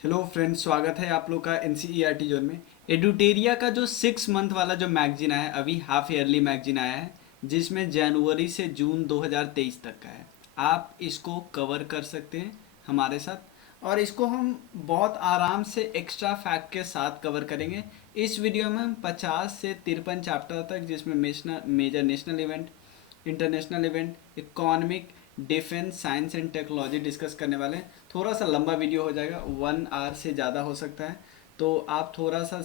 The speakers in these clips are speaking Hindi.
हेलो फ्रेंड्स, स्वागत है आप लोग का एनसीईआरटी जोन में। एडुटेरिया का जो 6 मंथ वाला जो मैगजीन आया है, अभी हाफ ईयरली मैगजीन आया है, जिसमें जनवरी से जून 2023 तक का है। आप इसको कवर कर सकते हैं हमारे साथ, और इसको हम बहुत आराम से एक्स्ट्रा फैक्ट के साथ कवर करेंगे। इस वीडियो में हम 50 से 53 चैप्टर तक, जिसमें major national event, international event, economic, defence, science and technology discuss करने वाले हैं। थोड़ा सा लंबा वीडियो हो जाएगा, 1 आवर से ज़्यादा हो सकता है, तो आप थोड़ा सा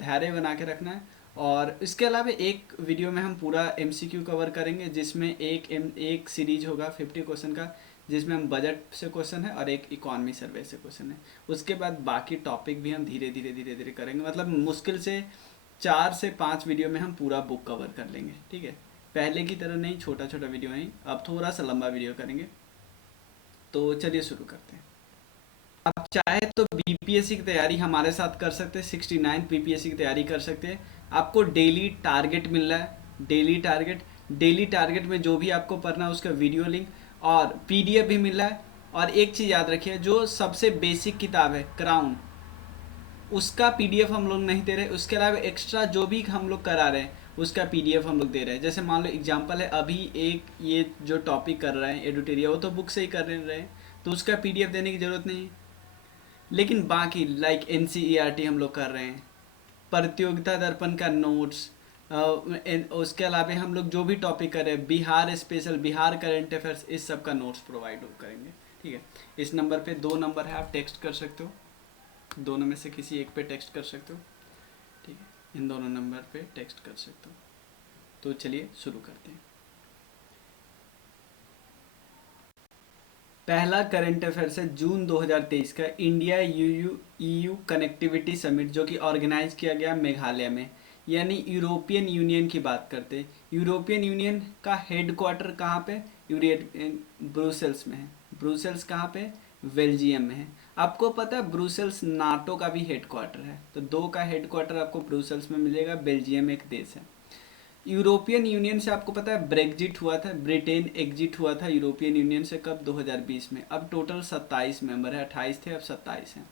धैर्य बना के रखना है। और इसके अलावा एक वीडियो में हम पूरा एमसीक्यू कवर करेंगे, जिसमें एक सीरीज होगा 50 क्वेश्चन का, जिसमें हम बजट से क्वेश्चन है और एक इकॉनमी सर्वे से क्वेश्चन है। उसके बाद बाकी टॉपिक भी हम धीरे धीरे धीरे धीरे करेंगे, मतलब मुश्किल से 4 से 5 वीडियो में हम पूरा बुक कवर कर लेंगे। ठीक है, पहले की तरह नहीं, छोटा छोटा वीडियो नहीं, अब थोड़ा सा लंबा वीडियो करेंगे। तो चलिए शुरू करते हैं। आप चाहे तो बीपीएससी की तैयारी हमारे साथ कर सकते हैं, 69 बीपीएससी की तैयारी कर सकते हैं। आपको डेली टारगेट मिल रहा है, डेली टारगेट में जो भी आपको पढ़ना है उसका वीडियो लिंक और पीडीएफ भी मिल रहा है। और एक चीज़ याद रखिए, जो सबसे बेसिक किताब है क्राउन, उसका पीडीएफ हम लोग नहीं दे रहे। उसके अलावा एक्स्ट्रा जो भी हम लोग करा रहे हैं उसका पीडीएफ हम लोग दे रहे हैं। जैसे मान लो एग्जांपल है, अभी एक ये जो टॉपिक कर रहे हैं एडुटेरिया, वो तो बुक से ही कर रहे हैं, तो उसका पीडीएफ देने की ज़रूरत नहीं है। लेकिन बाकी लाइक एनसीईआरटी हम लोग कर रहे हैं, प्रतियोगिता दर्पण का नोट्स, उसके अलावा हम लोग जो भी टॉपिक कर रहे हैं, Bihar special, Bihar current affairs, इस सब का नोट्स प्रोवाइड करेंगे। ठीक है, इस नंबर पे 2 नंबर है, आप टेक्स्ट कर सकते हो, दोनों में से किसी एक पे टेक्स्ट कर सकते हो। ठीक है, इन दोनों नंबर पे टेक्स्ट कर सकते हो। तो चलिए शुरू करते हैं। पहला करंट अफेयर्स है जून 2023 का, इंडिया ईयू कनेक्टिविटी समिट, जो कि ऑर्गेनाइज किया गया मेघालय में, यानी यूरोपियन यूनियन की बात करते हैं। यूरोपियन यूनियन का हेडक्वार्टर कहाँ पे? ब्रुसेल्स में है। ब्रुसेल्स कहाँ पे? बेल्जियम में है। आपको पता है ब्रुसेल्स नाटो का भी हेडक्वार्टर है, तो दो का हेडक्वार्टर आपको ब्रुसेल्स में मिलेगा। बेल्जियम एक देश है। यूरोपियन यूनियन से आपको पता है ब्रेग्जिट हुआ था, ब्रिटेन एग्जिट हुआ था यूरोपियन यूनियन से, कब? 2020 में। अब टोटल 27 मेंबर है, 28 थे अब 27 हैं।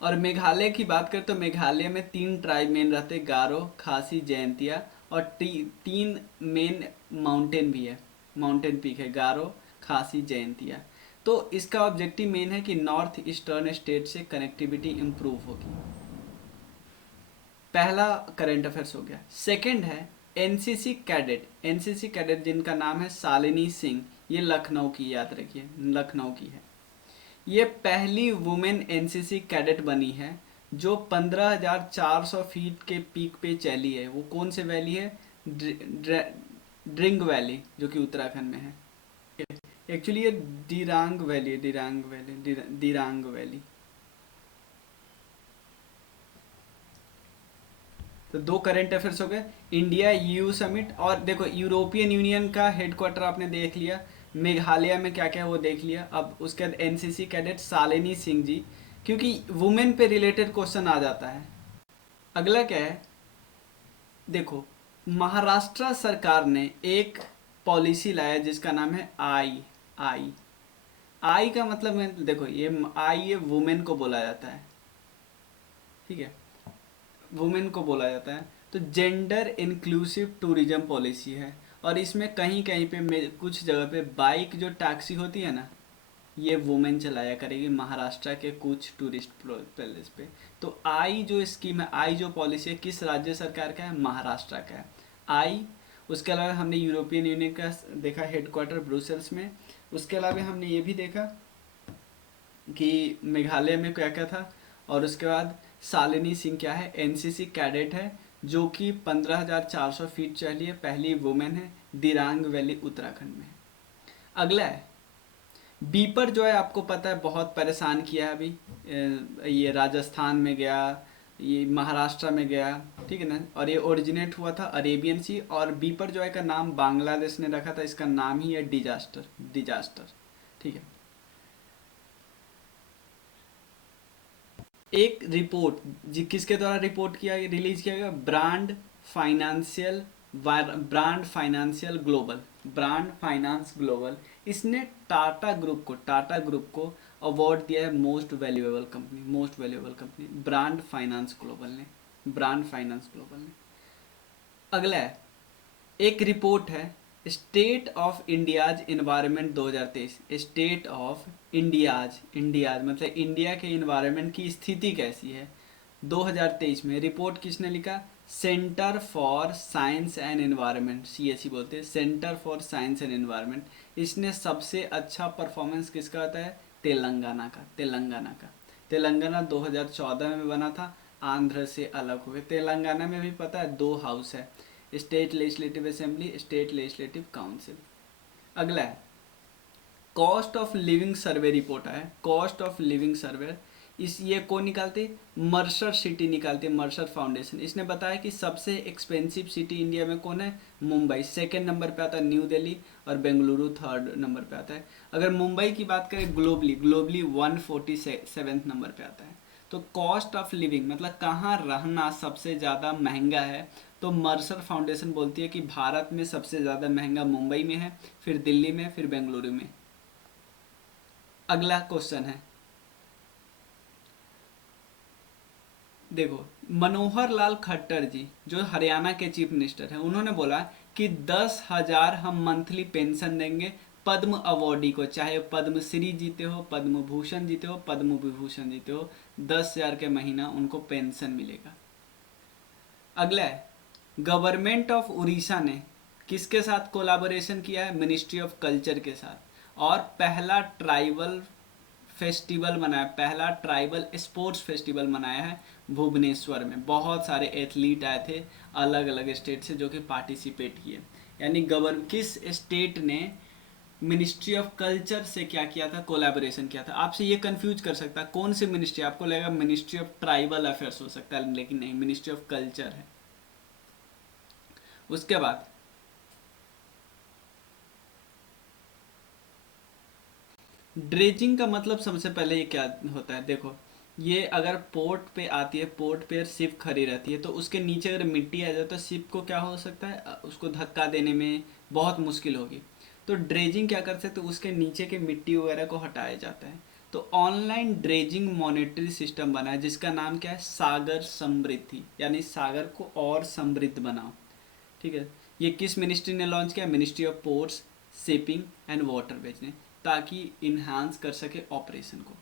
और मेघालय की बात करें तो मेघालय में 3 ट्राइब मेन रहते, गारो, खासी, जयंतिया, और 3 मेन माउंटेन भी है, माउंटेन पीक है, गारो, खासी, जयंतिया। तो इसका ऑब्जेक्टिव मेन है कि नॉर्थ ईस्टर्न स्टेट से कनेक्टिविटी इम्प्रूव होगी। पहला करंट अफेयर्स हो गया। सेकंड है एनसीसी कैडेट। एनसीसी कैडेट जिनका नाम है शालिनी सिंह, ये लखनऊ की, याद रखिए लखनऊ की है। ये पहली वुमेन एनसीसी कैडेट बनी है जो 15,400 फीट के पीक पे चली है। वो कौन से वैली है? ड्रिंग वैली, जो कि उत्तराखंड में है। एक्चुअली ये दिरांग वैली है, दिरांग वैली। तो 2 करंट अफेयर्स हो गए, इंडिया यूयू समिट, और देखो यूरोपियन यूनियन का हेडक्वार्टर आपने देख लिया, मेघालय में क्या क्या है वो देख लिया। अब उसके बाद एनसीसी कैडेट शालिनी सिंह जी, क्योंकि वुमेन पे रिलेटेड क्वेश्चन आ जाता है। अगला क्या है, देखो महाराष्ट्र सरकार ने एक पॉलिसी लाया जिसका नाम है आई। आई आई का मतलब है, देखो ये आई, ये वुमेन को बोला जाता है। ठीक है, वुमेन को बोला जाता है। तो जेंडर इंक्लूसिव टूरिज्म पॉलिसी है। और इसमें कहीं कहीं पे, कुछ जगह पे बाइक जो टैक्सी होती है ना, ये वुमेन चलाया करेगी महाराष्ट्र के कुछ टूरिस्ट प्लेस पे। तो आई जो स्कीम है, आई जो पॉलिसी है, किस राज्य सरकार का है? महाराष्ट्र का है आई। उसके अलावा हमने यूरोपियन यूनियन का देखा, हेडक्वार्टर ब्रुसेल्स में। उसके अलावा हमने ये भी देखा कि मेघालय में क्या क्या था। और उसके बाद शालिनी सिंह क्या है? एनसीसी कैडेट है, जो कि 15,400 फीट चली है, पहली वुमेन है, दिरांग वैली उत्तराखंड में। अगला है बीपर, जो है आपको पता है बहुत परेशान किया है अभी। ये राजस्थान में गया, ये महाराष्ट्र में गया, ठीक है ना। और ये ओरिजिनेट हुआ था अरेबियन सी। और बीपर जो है का नाम बांग्लादेश ने रखा था, इसका नाम ही है डिजास्टर। डिजास्टर, ठीक है। एक रिपोर्ट किसके द्वारा रिपोर्ट किया, रिलीज किया गया? Financial brand financial global, brand finance global. इसने टाटा ग्रुप को अवार्ड दिया है most valuable company, most valuable company brand finance global ने, ब्रांड फाइनेंस ग्लोबल ने। अगला है, एक रिपोर्ट है state of India's environment 2023, state of India's, India's मतलब इंडिया के इन्वायरमेंट की स्थिति कैसी है 2023 में। रिपोर्ट किसने लिखा? Centre for science and environment, CSE बोलते हैं, centre for science and environment. इसने सबसे अच्छा परफॉर्मेंस किसका आता है? तेलंगाना का, तेलंगाना का। तेलंगाना 2014 में बना था, आंध्र से अलग हो गए। तेलंगाना में भी पता है 2 हाउस है, state legislative assembly, state legislative council. अगला है cost of living survey report है, कॉस्ट ऑफ लिविंग सर्वे। इस ये कौन निकालते? मर्सर सिटी निकालती है, मर्सर फाउंडेशन। इसने बताया कि सबसे एक्सपेंसिव सिटी इंडिया में कौन है? मुंबई। सेकंड नंबर पे आता है न्यू दिल्ली और बेंगलुरु थर्ड नंबर पे आता है। अगर मुंबई की बात करें ग्लोबली, ग्लोबली 147 नंबर पे आता है। तो कॉस्ट ऑफ लिविंग मतलब कहाँ रहना सबसे ज़्यादा महंगा है, तो मर्सर फाउंडेशन बोलती है कि भारत में सबसे ज़्यादा महंगा मुंबई में है, फिर दिल्ली में, फिर बेंगलुरु में। अगला क्वेश्चन है, देखो मनोहर लाल खट्टर जी जो हरियाणा के चीफ मिनिस्टर हैं, उन्होंने बोला कि 10,000 हम मंथली पेंशन देंगे पद्म अवॉर्डी को, चाहे पद्म श्री जीते हो, पद्म भूषण जीते हो, पद्म विभूषण जीते हो, 10,000 के महीना उनको पेंशन मिलेगा। अगला है, गवर्नमेंट ऑफ उड़ीसा ने किसके साथ कोलैबोरेशन किया है? मिनिस्ट्री ऑफ कल्चर के साथ, और पहला ट्राइबल फेस्टिवल मनाया, पहला ट्राइबल स्पोर्ट्स फेस्टिवल मनाया है भुवनेश्वर में। बहुत सारे एथलीट आए थे अलग अलग स्टेट से जो कि पार्टिसिपेट किए। यानी किस स्टेट ने मिनिस्ट्री ऑफ कल्चर से क्या किया था? कोलैबोरेशन किया था। आपसे ये कंफ्यूज कर सकता है कौन सी मिनिस्ट्री, आपको लगेगा मिनिस्ट्री ऑफ ट्राइबल अफेयर्स हो सकता है, लेकिन नहीं, मिनिस्ट्री ऑफ कल्चर है। उसके बाद ड्रेजिंग का मतलब सबसे पहले ये क्या होता है? देखो ये अगर पोर्ट पे आती है, पोर्ट पे शिप खड़ी रहती है, तो उसके नीचे अगर मिट्टी आ जाए तो शिप को क्या हो सकता है? उसको धक्का देने में बहुत मुश्किल होगी। तो ड्रेजिंग क्या करते हैं? तो उसके नीचे के मिट्टी वगैरह को हटाया जाता है। तो ऑनलाइन ड्रेजिंग मॉनिटरी सिस्टम बना है जिसका नाम क्या है? सागर समृद्धि, यानी सागर को और समृद्ध बनाओ। ठीक है, ये किस मिनिस्ट्री ने लॉन्च किया? Ministry of ports, shipping and waterways ने, ताकि इन्हांस कर सके ऑपरेशन को।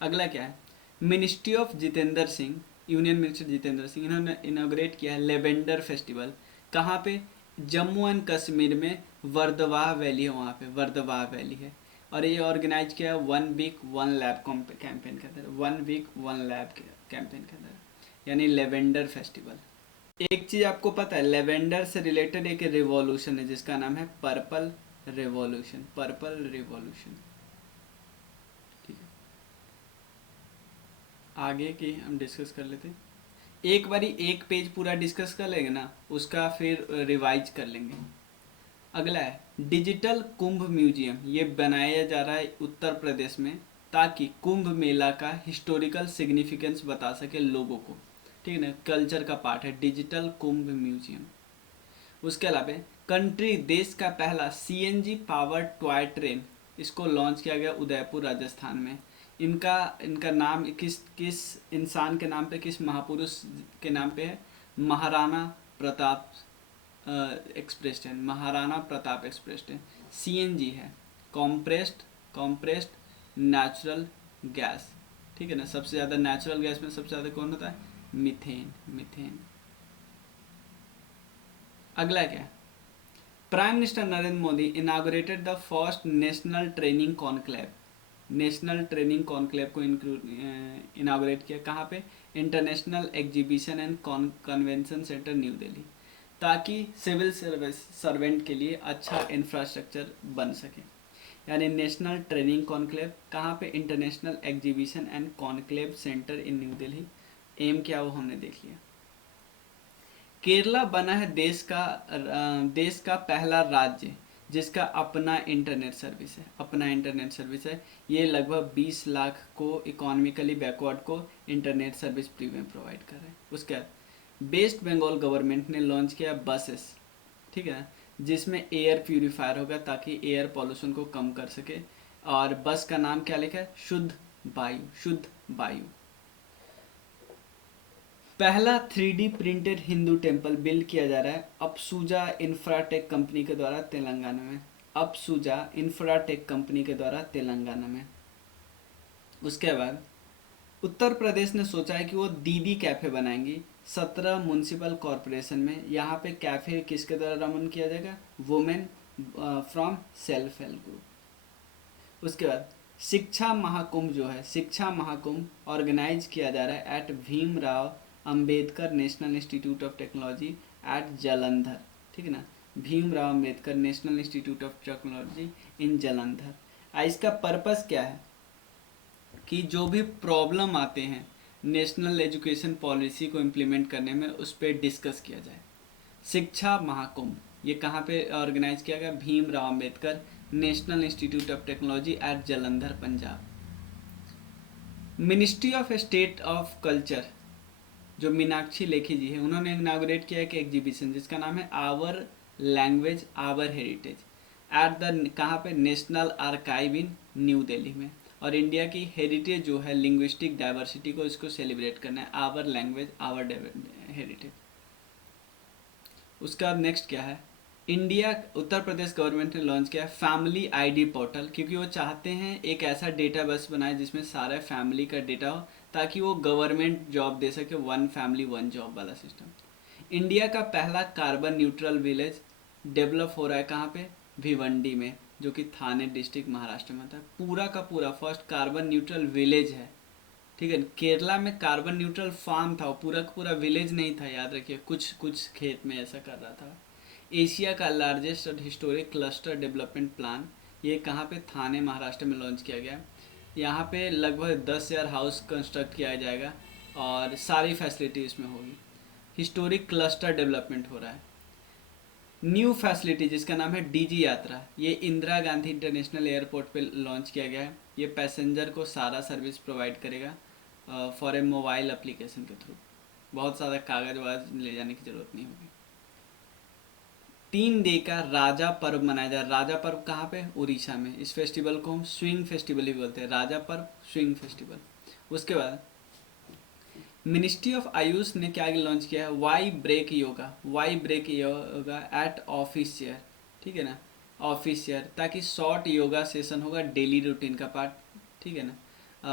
अगला क्या है? Ministry of Jitendra Singh, union minister Jitendra Singh, इन्होंने इनॉग्रेट किया है लेवेंडर फेस्टिवल। कहाँ पे? जम्मू एंड कश्मीर में वर्दवाह वैली है, वहाँ पे वर्दवाह वैली है। और ये ऑर्गेनाइज किया 1 वीक 1 लैब कैंपेन के अंदर, 1 वीक 1 लैब कैंपेन के अंदर, यानी लेवेंडर फेस्टिवल। एक चीज आपको पता है, लेवेंडर से रिलेटेड एक रिवॉल्यूशन है जिसका नाम है पर्पल रिवॉल्यूशन, पर्पल रिवॉल्यूशन। ठीक है, आगे की हम डिस्कस कर लेते हैं। एक बारी एक पेज पूरा डिस्कस कर लेंगे ना, उसका फिर रिवाइज कर लेंगे। अगला है डिजिटल कुंभ म्यूजियम, ये बनाया जा रहा है उत्तर प्रदेश में ताकि कुंभ मेला का हिस्टोरिकल सिग्निफिकेंस बता सके लोगों को। ठीक है ना, कल्चर का पार्ट है डिजिटल कुंभ म्यूजियम। उसके अलावा कंट्री, देश का पहला सीएनजी पावर टॉय ट्रेन, इसको लॉन्च किया गया उदयपुर राजस्थान में। इनका इनका नाम किस किस इंसान के नाम पे, किस महापुरुष के नाम पे है? Maharana Pratap express train, Maharana Pratap express train. CNG है, कॉम्प्रेस्ड कॉम्प्रेस्ड नेचुरल गैस। ठीक है ना, सबसे ज़्यादा नेचुरल गैस में सबसे ज़्यादा कौन होता है? Methane, methane. अगला क्या? Prime minister Narendra Modi inaugurated the first national training conclave, national training conclave को इनागोरेट किया। कहाँ पे? International exhibition and convention centre New Delhi, ताकि सिविल सर्वेंट के लिए अच्छा इंफ्रास्ट्रक्चर बन सके। यानी नेशनल ट्रेनिंग कॉन्क्लेव कहाँ पे? International exhibition and conclave centre in New Delhi. Aim क्या वो हमने देख लिया। केरला बना है देश का पहला राज्य जिसका अपना इंटरनेट सर्विस है, अपना इंटरनेट सर्विस है। ये लगभग 20 लाख को इकोनॉमिकली बैकवर्ड को इंटरनेट सर्विस फ्री में प्रोवाइड कर रहा है। उसके बाद वेस्ट बंगाल गवर्नमेंट ने लॉन्च किया बसेस, ठीक है, जिसमें एयर प्यूरिफायर होगा ताकि एयर पॉल्यूशन को कम कर सके। और बस का नाम क्या लिखा है, शुद्ध वायु, शुद्ध वायु। पहला 3D printed Hindu temple build किया जा रहा है अपसूजा इंफ्राटेक कंपनी के द्वारा तेलंगाना में, अपसूजा इंफ्राटेक कंपनी के द्वारा तेलंगाना में। उसके बाद उत्तर प्रदेश ने सोचा है कि वो दीदी कैफ़े बनाएंगी 17 म्यूनसिपल कॉरपोरेशन में। यहाँ पे कैफ़े किसके द्वारा रन किया जाएगा, women from self help group. उसके बाद शिक्षा महाकुंभ जो है, शिक्षा महाकुंभ ऑर्गेनाइज किया जा रहा है at Bhimrao Ambedkar National Institute of Technology at Jalandhar, ठीक है ना, Bhimrao Ambedkar National Institute of Technology in Jalandhar. इसका पर्पस क्या है कि जो भी प्रॉब्लम आते हैं नेशनल एजुकेशन पॉलिसी को इम्प्लीमेंट करने में, उस पर डिस्कस किया जाए। शिक्षा महाकुंभ ये कहाँ पे ऑर्गेनाइज किया गया, Bhimrao Ambedkar National Institute of Technology at Jalandhar Punjab. Ministry of state of culture जो मीनाक्षी लेखी जी है, उन्होंने इनागोरेट किया एक एग्जीबिशन जिसका नाम है our language our heritage at the कहाँ पे, National Archive in New Delhi में। और इंडिया की हेरिटेज जो है लिंग्विस्टिक डाइवर्सिटी को, इसको सेलिब्रेट करना है, आवर लैंग्वेज आवर हेरिटेज। उसका नेक्स्ट क्या है, इंडिया उत्तर प्रदेश गवर्नमेंट ने लॉन्च किया है फैमिली आईडी पोर्टल, क्योंकि वो चाहते हैं एक ऐसा डेटा बस बनाए जिसमें सारा फैमिली का डेटा हो, ताकि वो गवर्नमेंट जॉब दे सके, वन फैमिली वन जॉब वाला सिस्टम। इंडिया का पहला कार्बन न्यूट्रल विलेज डेवलप हो रहा है कहाँ पे, भिवंडी में, जो कि थाने डिस्ट्रिक्ट महाराष्ट्र में था। पूरा का पूरा फर्स्ट कार्बन न्यूट्रल विलेज है, ठीक है। केरला में कार्बन न्यूट्रल फार्म था, पूरा का पूरा विलेज नहीं था, याद रखिए, कुछ कुछ खेत में ऐसा कर रहा था। एशिया का लार्जेस्ट और हिस्टोरिक क्लस्टर डेवलपमेंट प्लान, ये कहाँ पे, थाने महाराष्ट्र में लॉन्च किया गया। यहाँ पे लगभग 10,000 हाउस कंस्ट्रक्ट किया जाएगा और सारी फैसिलिटी इसमें होगी। हिस्टोरिक क्लस्टर डेवलपमेंट हो रहा है। न्यू फैसिलिटी जिसका नाम है डीजी यात्रा, ये इंदिरा गांधी इंटरनेशनल एयरपोर्ट पे लॉन्च किया गया है। ये पैसेंजर को सारा सर्विस प्रोवाइड करेगा फॉर ए मोबाइल एप्लीकेशन के थ्रू। बहुत ज़्यादा कागज वागज ले जाने की ज़रूरत नहीं होगी। 3 डे का राजा पर्व मनाया जा रहा है। राजा पर्व कहाँ पे, उड़ीसा में। इस फेस्टिवल को हम स्विंग फेस्टिवल ही बोलते हैं, राजा पर्व स्विंग फेस्टिवल। उसके बाद मिनिस्ट्री ऑफ आयुष ने क्या लॉन्च किया है, Y break yoga, Y break yoga at office chair, ठीक है ना, ऑफिस चेयर, ताकि शॉर्ट योगा सेशन होगा डेली रूटीन का पार्ट, ठीक है ना,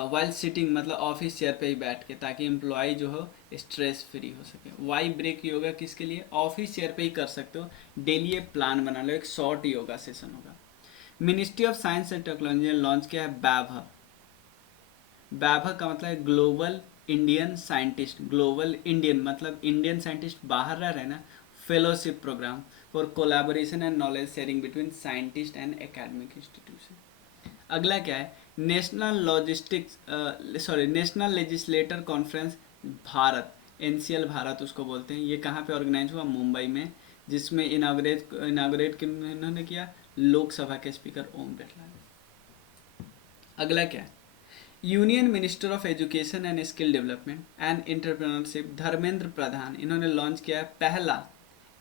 वाइल सिटिंग मतलब ऑफिस चेयर पे ही बैठ के, ताकि एम्प्लॉय जो हो स्ट्रेस फ्री हो सके। वाई ब्रेक योगा किसके लिए, ऑफिस चेयर पे ही कर सकते हो, डेली ये प्लान बना लो, एक शॉर्ट योगा सेशन होगा। Ministry of science and technology ने लॉन्च किया है बैभव। बैभव का मतलब है global Indian scientist, global Indian मतलब इंडियन साइंटिस्ट बाहर रह रहे हैं ना, fellowship programme for collaboration and knowledge sharing between scientist and academic institution. अगला क्या है, national logistics national legislator conference Bharat, NCL Bharat उसको बोलते हैं। ये कहाँ पे ऑर्गेनाइज हुआ, मुंबई में, जिसमें इनागोरेट इन्होंने किया लोकसभा के स्पीकर ओम बिरला ने। अगला क्या है, union minister of education and skill development and entrepreneurship Dharmendra Pradhan, इन्होंने लॉन्च किया है पहला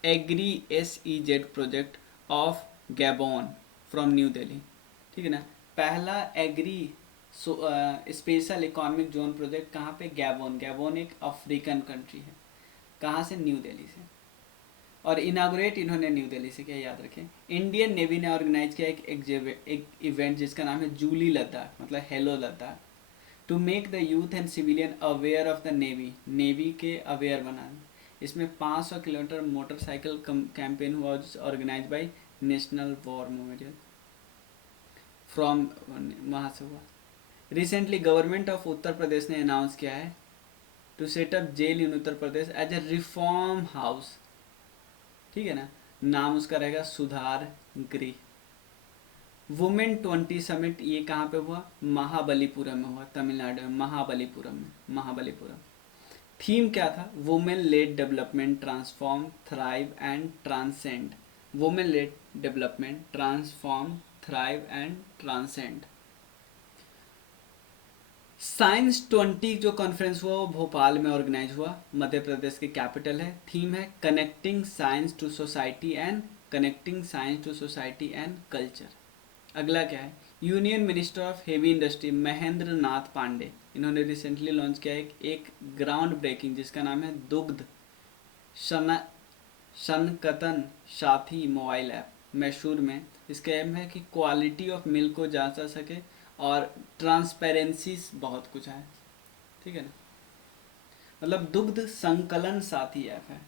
agri SEZ project of Gabon from New Delhi, ठीक है ना, पहला agri special economic zone project कहाँ पे, गैबोन। गैबोन एक अफ्रीकन कंट्री है, कहाँ से, न्यू दिल्ली से। और इनागोरेट इन्होंने न्यू दिल्ली से किया, याद रखें। इंडियन नेवी ने ऑर्गेनाइज किया एक इवेंट जिसका नाम है जूली लद्दाख, मतलब hello Ladakh, to make the youth and civilian aware of the navy, navy के अवेयर बनाना। इसमें 500 किलोमीटर मोटरसाइकिल कैंपेन हुआ organise by national war memorial from, वहाँ से हुआ। Recently government of Uttar Pradesh ने अनाउंस किया है to set up jail in Uttar Pradesh as a reform house, ठीक है ना, नाम उसका रहेगा सुधार गृह। वुमेन 20 समिट ये कहाँ पे हुआ, महाबलीपुरम में हुआ, तमिलनाडु में, महाबलीपुरम में, महाबलीपुरम। थीम क्या था, women lead development transform thrive and transcend, women lead development transform thrive and transcend. Science 20 जो कॉन्फ्रेंस हुआ वो भोपाल में ऑर्गेनाइज हुआ, मध्य प्रदेश की कैपिटल है। थीम है connecting science to society and connecting science to society and culture. अगला क्या है, union minister of heavy industry Mahendra Nath Pandey, इन्होंने रिसेंटली लॉन्च किया एक ग्राउंड ब्रेकिंग जिसका नाम है दुग्ध शन सनकतन साथी मोबाइल ऐप। मैसूर में इसका एम है कि क्वालिटी ऑफ मिल्क को जांचा सके और ट्रांसपेरेंसी बहुत कुछ है, ठीक है ना। मतलब दुग्ध संकलन साथी ऐप है।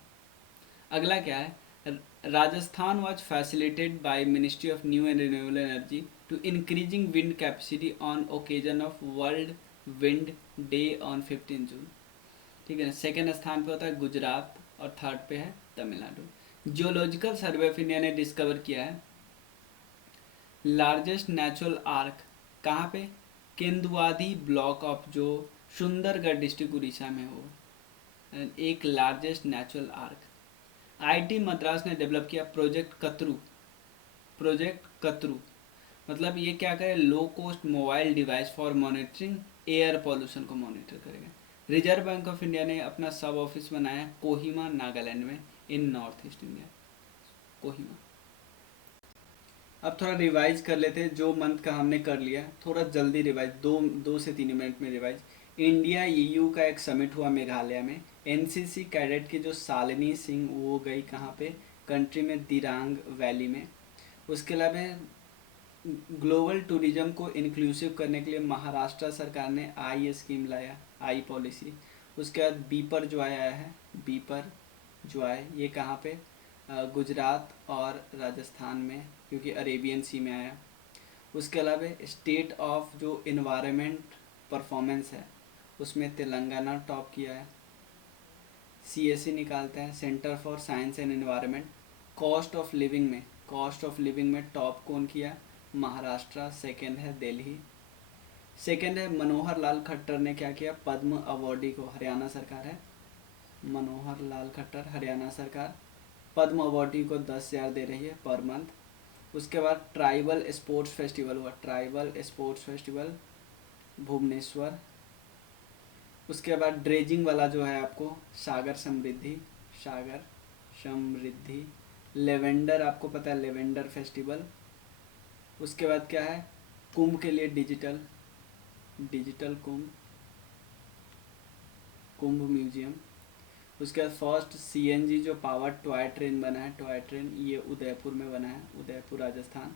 अगला क्या है, Rajasthan was facilitated by ministry of new and renewable energy to increasing wind capacity on occasion of world wind day on 15 June, ठीक है ना। सेकेंड स्थान पे होता है गुजरात और थर्ड पे है Tamil Nadu. Geological survey of India ने डिस्कवर किया है लार्जेस्ट नेचुरल आर्क कहाँ पे, केंदुआदी ब्लॉक ऑफ जो सुंदरगढ़ डिस्ट्रिक्ट उड़ीसा में हो, एक largest natural arc. IIT Madras ने डेवलप किया प्रोजेक्ट कतरू, मतलब ये क्या करे, low cost mobile device for monitoring air pollution को मॉनिटर करेगा। रिजर्व बैंक ऑफ इंडिया ने अपना सब ऑफिस बनाया कोहिमा नागालैंड में इन नॉर्थ ईस्ट इंडिया, कोहिमा। अब थोड़ा रिवाइज कर लेते हैं, जो मंथ का हमने कर लिया थोड़ा जल्दी रिवाइज, 2 से 3 मिनट में रिवाइज। इंडिया ईयू का एक समिट हुआ मेघालय में। एनसीसी कैडेट की जो शालिनी सिंह वो गई कहाँ पे, कंट्री में दिरांग वैली में। उसके अलावा ग्लोबल टूरिज्म को इंक्लूसिव करने के लिए महाराष्ट्र सरकार ने आई स्कीम लाया, आई पॉलिसी। उसके बाद बीपर जो आया है, बीपर जो आए ये कहाँ पे, गुजरात और राजस्थान में, क्योंकि अरेबियन सी में आया। उसके अलावा स्टेट ऑफ जो इन्वायरमेंट परफॉर्मेंस है उसमें तेलंगाना टॉप किया है। सीएससी निकालते हैं, centre for science and environment. Cost of living में टॉप कौन किया, महाराष्ट्र। सेकंड है दिल्ली। सेकंड है मनोहर लाल खट्टर ने क्या किया, पद्म अवार्डी को, हरियाणा सरकार है, मनोहर लाल खट्टर हरियाणा सरकार पद्म अवार्डी को 10,000 दे रही है पर मंथ। उसके बाद ट्राइबल स्पोर्ट्स फेस्टिवल हुआ, ट्राइबल स्पोर्ट्स फेस्टिवल भुवनेश्वर। उसके बाद ड्रेजिंग वाला जो है आपको सागर समृद्धि। लेवेंडर आपको पता है, लेवेंडर फेस्टिवल। उसके बाद क्या है, कुंभ के लिए डिजिटल कुंभ म्यूजियम। उसके बाद फर्स्ट सीएनजी जो पावर टॉय ट्रेन बना है, टॉय ट्रेन, ये उदयपुर में बना है, Udaipur Rajasthan.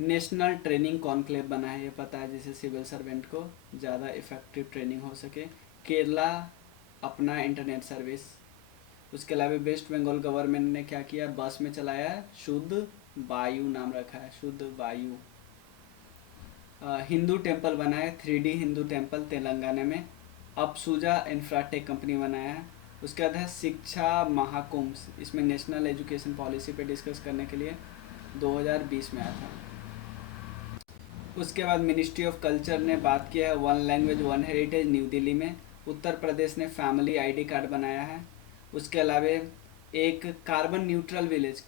National training conclave बना है, ये पता है, जिससे सिविल सर्वेंट को ज़्यादा इफेक्टिव ट्रेनिंग हो सके। केरला अपना इंटरनेट सर्विस। उसके अलावा वेस्ट बंगाल गवर्नमेंट ने क्या किया, बस में चलाया है शुद्ध वायु, नाम रखा है शुद्ध वायु। हिंदू टेम्पल बना है, 3D हिंदू टेम्पल तेलंगाना में, अपसूजा इंफ्राटेक कंपनी बनाया है। उसके बाद है शिक्षा महाकुंभ, इसमें नेशनल एजुकेशन पॉलिसी पे डिस्कस करने के लिए 2020 में आया था। उसके बाद मिनिस्ट्री ऑफ कल्चर ने बात किया है one language one heritage new Delhi में। उत्तर प्रदेश ने फैमिली आईडी कार्ड बनाया है। उसके अलावा एक कार्बन न्यूट्रल विलेज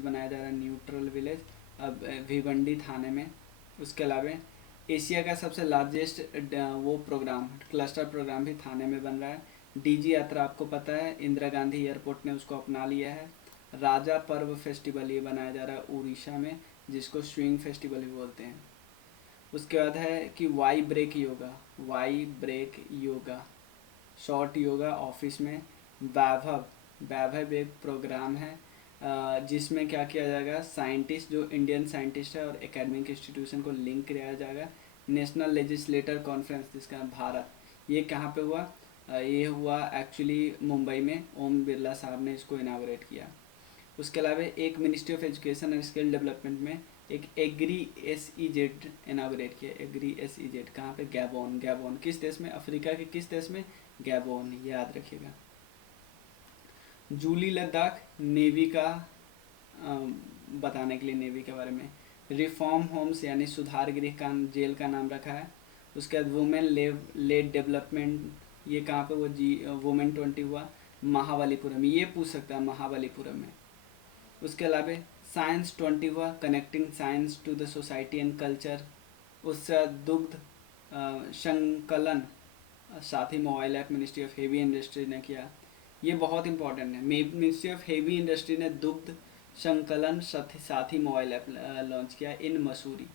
बनाया जा रहा है, न्यूट्रल विलेज अब भिवंडी थाने में। उसके अलावा एशिया का सबसे लार्जेस्ट वो प्रोग्राम, क्लस्टर प्रोग्राम भी थाने में बन रहा है। डीजी यात्रा आपको पता है, इंदिरा गांधी एयरपोर्ट ने उसको अपना लिया है। राजा पर्व फेस्टिवल ये बनाया जा रहा है उड़ीसा में, जिसको स्विंग फेस्टिवल भी बोलते हैं। उसके बाद है कि Y break yoga short yoga office में। वैभव एक प्रोग्राम है जिसमें क्या किया जाएगा, साइंटिस्ट जो इंडियन साइंटिस्ट है और एकेडमिक इंस्टीट्यूशन को लिंक किया जाएगा। नेशनल लेजिस्लेटर कॉन्फ्रेंस जिसका भारत, ये कहाँ पे हुआ, ये हुआ एक्चुअली मुंबई में, ओम बिरला साहब ने इसको इनाग्रेट किया। उसके अलावा एक ministry of education and skill development में एक एग्री SEZ इनाग्रेट किया। एग्री SEZ कहाँ पे, गैबोन किस देश में, अफ्रीका के किस देश में, गैबोन, याद रखिएगा। जूली लद्दाख नेवी का बताने के लिए, नेवी के बारे में। रिफॉर्म होम्स यानी सुधार गृह का जेल का नाम रखा है। उसके बाद वुमेन लेड डेवलपमेंट, ये कहाँ पे, वो वुमेन 20 हुआ महाबलीपुरम, ये पूछ सकता है महाबलीपुरम में। उसके अलावा साइंस 20 हुआ, connecting science to the society and culture. उससे दुग्ध संकलन साथ ही mobile app ministry of heavy industry ने किया, ये बहुत इंपॉर्टेंट है। मिनिस्ट्री ऑफ हेवी इंडस्ट्री ने दुग्ध संकलन साथी मोबाइल ऐप लॉन्च किया इन मसूरी।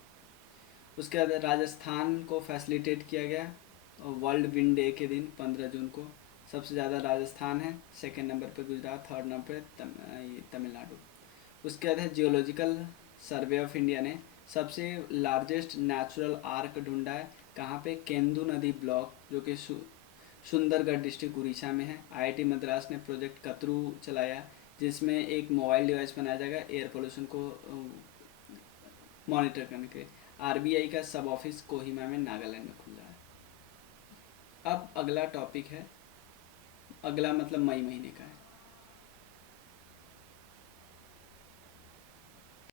उसके बाद राजस्थान को फैसिलिटेट किया गया वर्ल्ड विंड डे के दिन 15 जून को। सबसे ज़्यादा राजस्थान है, सेकेंड नंबर पे गुजरात, थर्ड नंबर पे तमिलनाडु। उसके बाद है जियोलॉजिकल सर्वे ऑफ इंडिया ने सबसे लार्जेस्ट नेचुरल आर्क ढूंढा है, कहाँ पे? केंदू नदी ब्लॉक, जो कि सुंदरगढ़ डिस्ट्रिक्ट उड़ीसा में है। आईआईटी मद्रास ने प्रोजेक्ट कतरू चलाया, जिसमें एक मोबाइल डिवाइस बनाया जाएगा एयर पोल्यूशन को मॉनिटर करने के लिए। आरबीआई का सब ऑफिस कोहिमा में नागालैंड में खुल रहा है। अब अगला टॉपिक है, अगला मतलब मई महीने का है।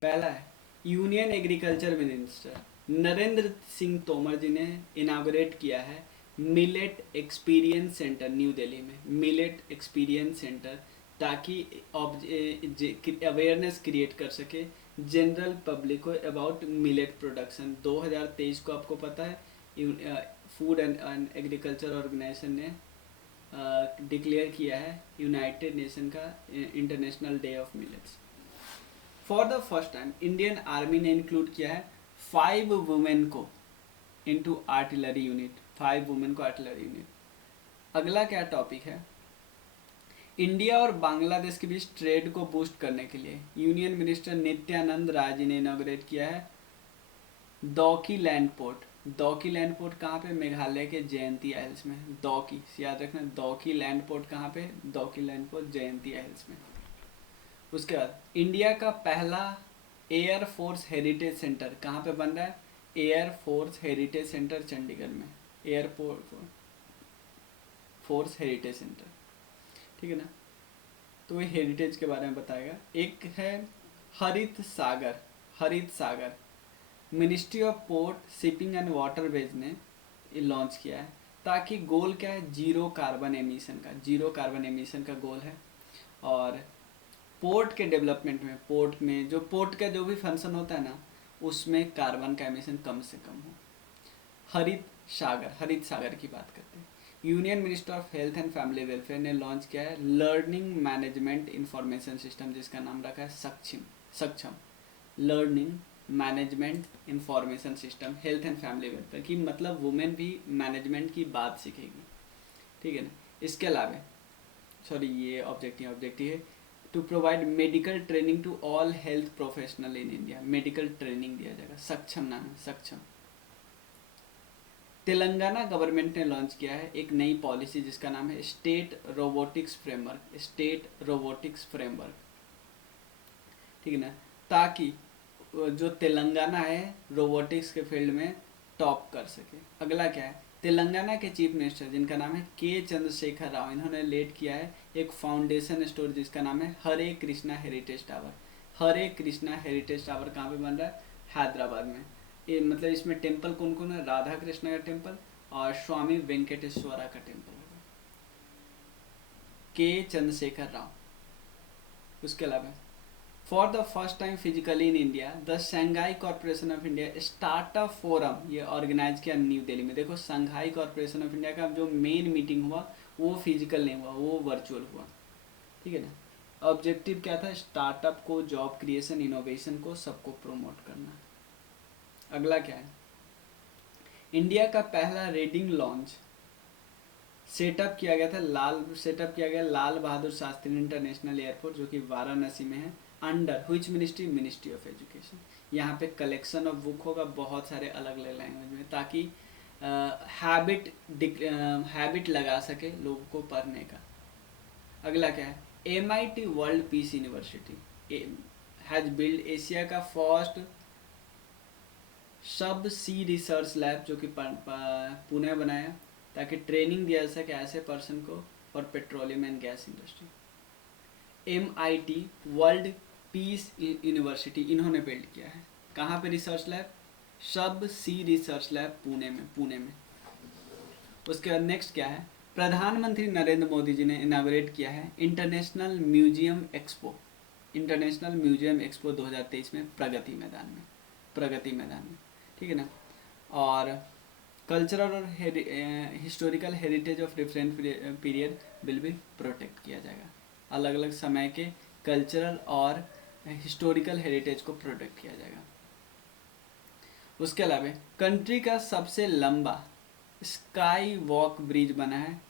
पहला है union agriculture minister Narendra Singh Tomar ji ने इनाग्रेट किया है millet experience centre New Delhi में। मिलेट एक्सपीरियंस सेंटर, ताकि अवेयरनेस क्रिएट कर सके जनरल पब्लिक को अबाउट मिलेट प्रोडक्शन। 2023 को आपको पता है फूड एंड एग्रीकल्चर ऑर्गेनाइजेशन ने डिक्लेयर किया है यूनाइटेड नेशन का international day of millets. For the first time Indian army ने इंक्लूड किया है 5 वुमेन को इनटू आर्टिलरी यूनिट, 5 वुमेन को आर्टिलरी यूनिट। अगला क्या टॉपिक है, इंडिया और बांग्लादेश के बीच ट्रेड को बूस्ट करने के लिए यूनियन मिनिस्टर नित्यानंद राय जी ने इनॉग्रेट किया है दौकी लैंड पोर्ट। दौकी लैंड पोर्ट कहाँ पे? मेघालय के जयंती आइल्स में। दौकी, याद रखना, दौकी लैंड पोर्ट कहाँ पे? दौकी लैंड पोर्ट जयंती आइल्स में। उसके बाद इंडिया का पहला एयर फोर्स हेरिटेज सेंटर कहाँ पे बन रहा है? Air force heritage centre Chandigarh में, एयरपोर्ट फोर्स हेरिटेज सेंटर, ठीक है ना। तो ये हेरिटेज के बारे में बताएगा। एक है Harit Sagar. Harit Sagar ministry of port shipping and waterways ने लॉन्च किया है, ताकि गोल क्या है? जीरो कार्बन एमिशन का, जीरो कार्बन एमिशन का गोल है। और पोर्ट के डेवलपमेंट में, पोर्ट का जो भी फंक्शन होता है ना, उसमें कार्बन का एमिशन कम से कम हो। हरित सागर की बात करते हैं। Union minister of health and family welfare ने लॉन्च किया है लर्निंग मैनेजमेंट इंफॉर्मेशन सिस्टम, जिसका नाम रखा है सक्षम। Learning management information system health and family welfare की, मतलब वुमेन भी मैनेजमेंट की बात सीखेगी, ठीक है ना। इसके अलावा ये ऑब्जेक्टिव है to provide medical training to all health professional in India. Medical training दिया जाएगा, सक्षम नाम है, सक्षम। तेलंगाना गवर्नमेंट ने लॉन्च किया है एक नई पॉलिसी, जिसका नाम है state robotics framework. State robotics framework, ठीक है ना, ताकि जो तेलंगाना है रोबोटिक्स के फील्ड में टॉप कर सके। अगला क्या है, तेलंगाना के चीफ मिनिस्टर जिनका नाम है के चंद्रशेखर राव, इन्होंने लेड किया है एक फाउंडेशन स्टोर जिसका नाम है हरे कृष्णा हेरिटेज टावर। हरे कृष्णा हेरिटेज टावर कहाँ पे बन रहा है? हैदराबाद में। ये मतलब इसमें टेम्पल कौन कौन है? राधा कृष्ण का टेम्पल और स्वामी वेंकटेश्वरा का टेम्पल है, के चंद्रशेखर राव। उसके अलावा for the first time physically in India the Shanghai corporation of India startup forum, ये ऑर्गेनाइज किया न्यू दिल्ली में। देखो, शंघाई कॉर्पोरेशन ऑफ इंडिया का जो मेन मीटिंग हुआ वो फिजिकल नहीं हुआ, वो वर्चुअल हुआ, ठीक है ना। ऑब्जेक्टिव क्या था? स्टार्टअप को, जॉब क्रिएशन, इनोवेशन को, सबको प्रमोट करना। अगला क्या है, इंडिया का पहला रीडिंग लॉन्च सेटअप किया गया लाल बहादुर शास्त्री इंटरनेशनल एयरपोर्ट, जो कि वाराणसी में है। Under which ministry? Ministry of education. यहाँ पे कलेक्शन ऑफ बुक होगा बहुत सारे अलग अलग लैंग्वेज में, ताकि हैबिट लगा सके लोगों को पढ़ने का। अगला क्या है, MIT world peace university has build Asia का फर्स्ट सब सी रिसर्च लैब, जो कि पुणे बनाया, ताकि ट्रेनिंग दिया जा सके ऐसे पर्सन को for petroleum and gas industry. MIT world peace university इन्होंने बिल्ड किया है। कहाँ पे रिसर्च लैब? सब सी रिसर्च लैब पुणे में। उसके बाद नेक्स्ट क्या है, प्रधानमंत्री नरेंद्र मोदी जी ने इनाग्रेट किया है इंटरनेशनल म्यूजियम एक्सपो 2023 में प्रगति मैदान में, ठीक है ना। और कल्चरल और historical heritage of different period will be protect किया जाएगा। अलग अलग समय के कल्चरल और हिस्टोरिकल हेरिटेज को प्रोटेक्ट किया जाएगा। उसके अलावा कंट्री का सबसे लंबा स्काई वॉक ब्रिज बना है,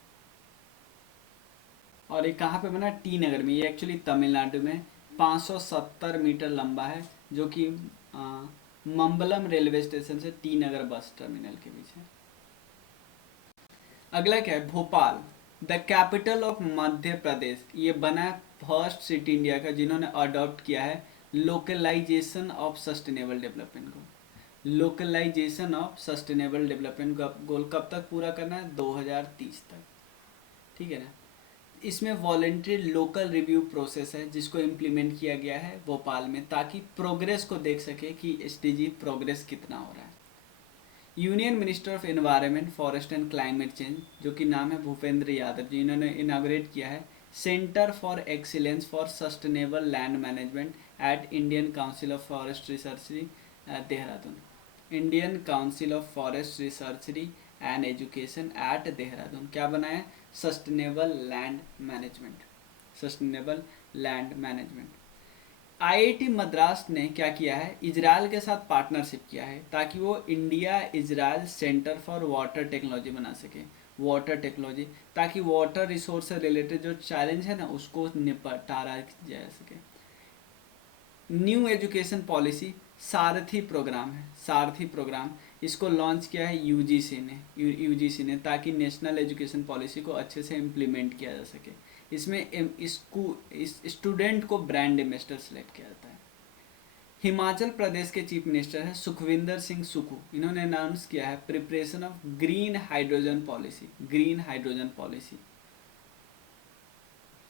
और ये कहाँ पे बना है? टी नगर में। ये एक्चुअली तमिलनाडु में 570 मीटर लंबा है, जो कि मंबलम रेलवे स्टेशन से टी नगर बस टर्मिनल के बीच है। अगला क्या है? Bhopal, the capital of Madhya Pradesh. ये बना है फर्स्ट सिटी इंडिया का जिन्होंने अडॉप्ट किया है लोकलाइजेशन ऑफ सस्टेनेबल डेवलपमेंट को। Localisation of sustainable development goal कब तक पूरा करना है? 2030 तक, ठीक है ना। इसमें वॉलेंट्री लोकल रिव्यू प्रोसेस है जिसको इम्प्लीमेंट किया गया है भोपाल में, ताकि प्रोग्रेस को देख सके कि एसडीजी प्रोग्रेस कितना हो रहा है। Union minister of environment, forest and climate change, जो कि नाम है भूपेंद्र यादव जी, इन्होंने इनाग्रेट किया है centre for excellence for sustainable land management at Indian council of forest research Dehradun. Indian council of forest research and education at Dehradun क्या बनाया? Sustainable land management. Sustainable land management. IIT Madras ने क्या किया है? इजराइल के साथ पार्टनरशिप किया है ताकि वो India Israel centre for water technology बना सके। वाटर टेक्नोलॉजी, ताकि वाटर रिसोर्स से रिलेटेड जो चैलेंज है ना उसको निपटारा जा सके। न्यू एजुकेशन पॉलिसी सारथी प्रोग्राम है। सारथी प्रोग्राम इसको लॉन्च किया है यूजीसी ने ताकि नेशनल एजुकेशन पॉलिसी को अच्छे से इम्प्लीमेंट किया जा सके। इसमें स्टूडेंट को ब्रांड एम्बेसडर सेलेक्ट किया जाता है। हिमाचल प्रदेश के चीफ मिनिस्टर है सुखविंदर सिंह सुक्खू। इन्होंने अनाउंस किया है preparation of green hydrogen policy. Green hydrogen policy.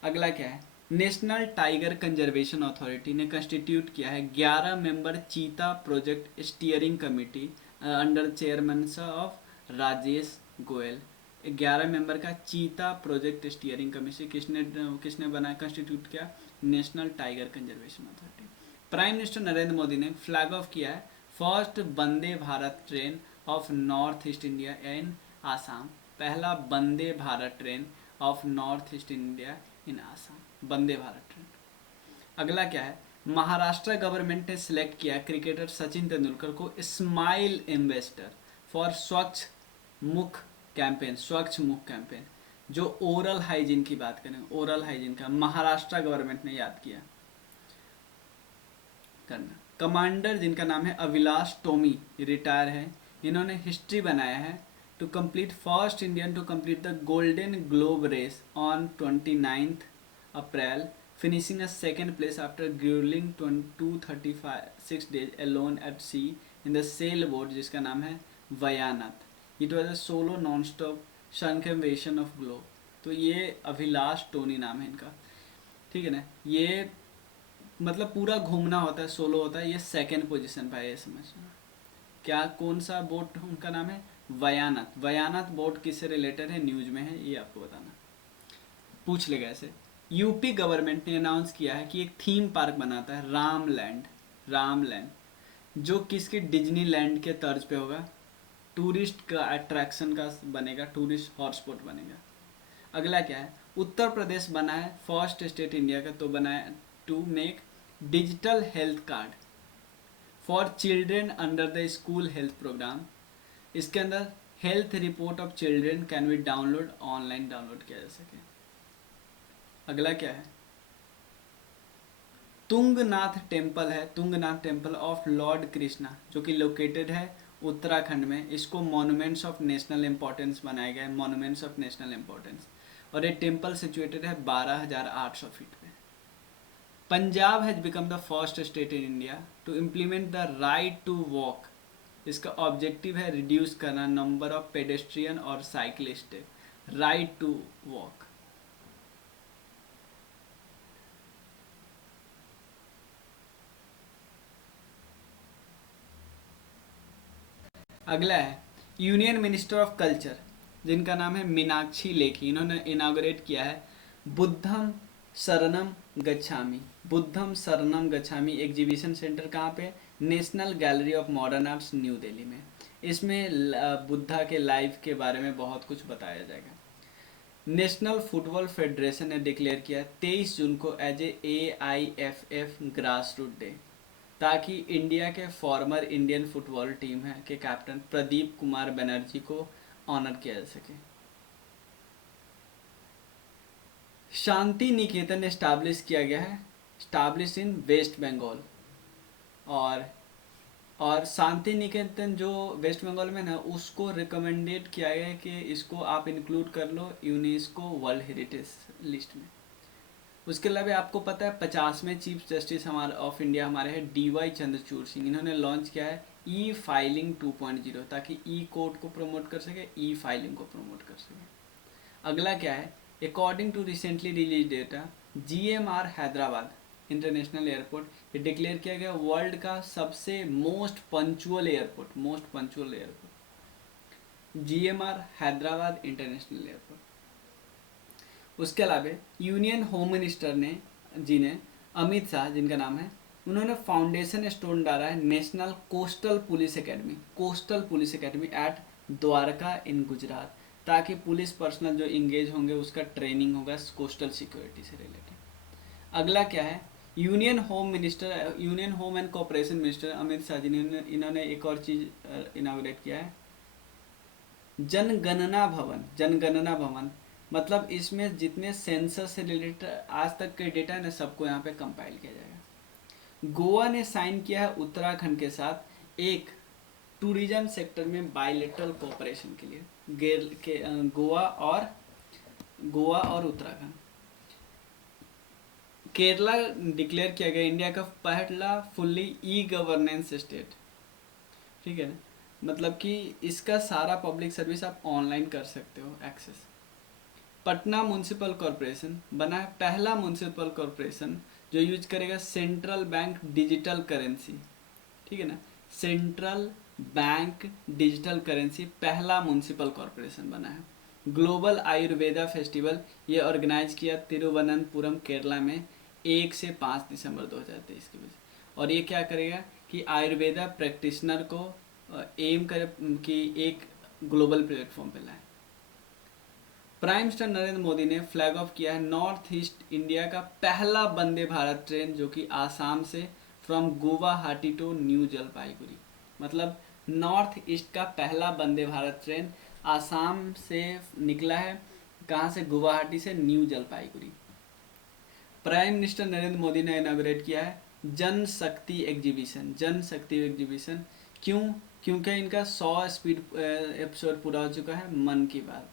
अगला क्या है? नेशनल टाइगर कंजर्वेशन अथॉरिटी ने कंस्टिट्यूट किया है 11 मेंबर चीता project steering committee under chairman of Rajesh Goyal. 11 member का चीता प्रोजेक्ट स्टीयरिंग कमेटी किसने बनाया, कंस्टिट्यूट किया? National tiger conservation authority. Prime minister Narendra Modi ने फ्लैग ऑफ किया है first Vande Bharat train of north east India in Assam. पहला Vande Bharat train of north east India in Assam, Vande Bharat train. अगला क्या है? महाराष्ट्र गवर्नमेंट ने सिलेक्ट किया क्रिकेटर सचिन तेंदुलकर को स्माइल एम्बेसडर फॉर स्वच्छ मुख कैंपेन। स्वच्छ मुख कैंपेन जो ओरल हाइजीन की बात करें, ओरल हाइजीन का महाराष्ट्र गवर्नमेंट ने याद किया करना। कमांडर जिनका नाम है अविलाश टोमी, रिटायर है। इन्होंने हिस्ट्री बनाया है to complete first Indian to complete the Golden Globe race on 29th April, finishing a second place after grueling 236 days alone at sea in the sailboat जिसका नाम है वयानत। It was a solo non-stop circumnavigation of globe। तो ये अभिलाष टोनी नाम है इनका, ठीक है ना। ये मतलब पूरा घूमना होता है, सोलो होता है। ये सेकंड पोजीशन पे है, ये समझना। क्या कौन सा बोट उनका नाम है? वयानत। वयानत बोट किससे रिलेटेड है? न्यूज में है, ये आपको बताना, पूछ लेगा ऐसे। यूपी गवर्नमेंट ने अनाउंस किया है कि एक थीम पार्क बनाता है रामलैंड। रामलैंड जो किसके? डिज्नीलैंड के तर्ज पे होगा। टूरिस्ट का अट्रैक्शन का बनेगा, टूरिस्ट हॉटस्पॉट बनेगा। अगला क्या है? उत्तर प्रदेश बना है फर्स्ट स्टेट इंडिया का तो बना है to make digital health card for children under the school health programme. इसके अंदर health report of children can be download, online download किया जा सके। अगला क्या है? तुंगनाथ टेम्पल है, Tungnath temple of lord Krishna जो कि लोकेटेड है उत्तराखंड में। इसको मॉन्यूमेंट्स ऑफ नेशनल इंपॉर्टेंस बनाया गया है, मॉन्यूमेंट्स ऑफ नेशनल इंपॉर्टेंस। और ये टेम्पल सिचुएटेड है 12,800 फीट पे। Punjab has become the first state in India to implement the right to walk. इसका ऑब्जेक्टिव है रिड्यूस करना नंबर ऑफ पेडेस्ट्रियन और साइकिलिस्ट, राइट टू वॉक। अगला है यूनियन मिनिस्टर ऑफ कल्चर जिनका नाम है मीनाक्षी लेखी। इन्होंने इनाग्रेट किया है बुद्धम शरणम गच्छामी। बुद्धम शरणम गच्छामी एग्जीबिशन सेंटर कहाँ पे? National gallery of modern arts new Delhi में। इसमें बुद्धा के लाइफ के बारे में बहुत कुछ बताया जाएगा। नेशनल फुटबॉल फेडरेशन ने डिक्लेयर किया 23 जून को as AIFF grass root day, ताकि इंडिया के फॉर्मर इंडियन फुटबॉल टीम है के कैप्टन प्रदीप कुमार बनर्जी को ऑनर किया जा सके। शांति निकेतन एस्टैब्लिश किया गया है, स्टैब्लिश इन वेस्ट बंगाल। और शांति निकेतन जो वेस्ट बंगाल में ना, उसको रिकमेंडेड किया गया है कि इसको आप इंक्लूड कर लो यूनेस्को वर्ल्ड हेरिटेज लिस्ट में। उसके अलावा आपको पता है 50वें चीफ जस्टिस हमारे ऑफ इंडिया हमारे हैं DY चंद्रचूड़ सिंह। इन्होंने लॉन्च किया है E-फाइलिंग 2.0, ताकि कोर्ट को प्रमोट कर सके, फाइलिंग को प्रमोट कर सके। अगला क्या है, according to recently release data, GMR Hyderabad international airport ये डिक्लेयर किया गया वर्ल्ड का सबसे most punctual airport, GMR Hyderabad international airport. उसके अलावा यूनियन होम मिनिस्टर ने अमित शाह जिनका नाम है, उन्होंने फाउंडेशन स्टोन डाला है national coastal police academy at Dwarka in Gujarat, ताकि पुलिस पर्सनल जो इंगेज होंगे उसका ट्रेनिंग होगा कोस्टल सिक्योरिटी से रिलेटेड। अगला क्या है, union home and cooperation minister Amit Shah ji ने इन्होंने एक और चीज इनॉग्रेट किया है, जनगणना भवन। मतलब इसमें जितने सेंसस से रिलेटेड आज तक के डेटा है ना, सबको यहाँ पे कंपाइल किया जाएगा। गोवा ने साइन किया है उत्तराखंड के साथ एक टूरिज्म सेक्टर में बायलेटरल कोऑपरेशन के लिए, गोवा और उत्तराखंड। केरला डिक्लेयर किया गया इंडिया का पहला फुल्ली ई-गवर्नेंस स्टेट, ठीक है ना, मतलब कि इसका सारा पब्लिक सर्विस आप ऑनलाइन कर सकते हो एक्सेस। पटना म्यूनसिपल कॉरपोरेशन बना है पहला म्यूनसिपल कॉरपोरेशन जो यूज करेगा सेंट्रल बैंक डिजिटल करेंसी, ठीक है ना, सेंट्रल बैंक डिजिटल करेंसी पहला म्यूनसिपल कॉरपोरेशन बना है। ग्लोबल आयुर्वेदा फेस्टिवल ये ऑर्गेनाइज किया तिरुवनंतपुरम केरला में 1 से 5 दिसंबर 2023 की वजह। और ये क्या करेगा कि आयुर्वेदा प्रैक्टिशनर को एम करे कि एक ग्लोबल प्लेटफॉर्म पे लाए। प्राइम मिनिस्टर नरेंद्र मोदी ने फ्लैग ऑफ किया है नॉर्थ ईस्ट इंडिया का पहला वंदे भारत ट्रेन, जो कि आसाम से from Guwahati to New Jalpaiguri. मतलब नॉर्थ ईस्ट का पहला वंदे भारत ट्रेन आसाम से निकला है, कहाँ से, गुवाहाटी से new Jalpaiguri. Prime minister Narendra Modi ने इनॉग्रेट किया है जन शक्ति एग्जीबिशन। क्यों? क्योंकि इनका 100 स्पीड एपिसोड पूरा हो चुका है मन की बात,